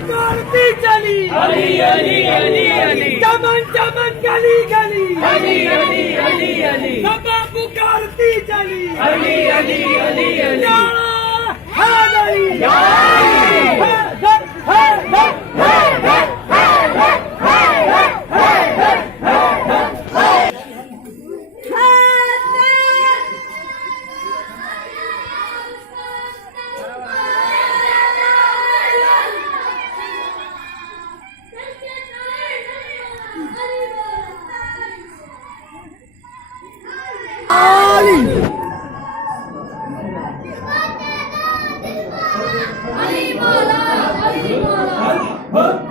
पुकारती चली अली अली अली अली चमन चमन गली गली अली अली अली अली सभा पुकारती चली अली अली अली अली अली बोला अली बोला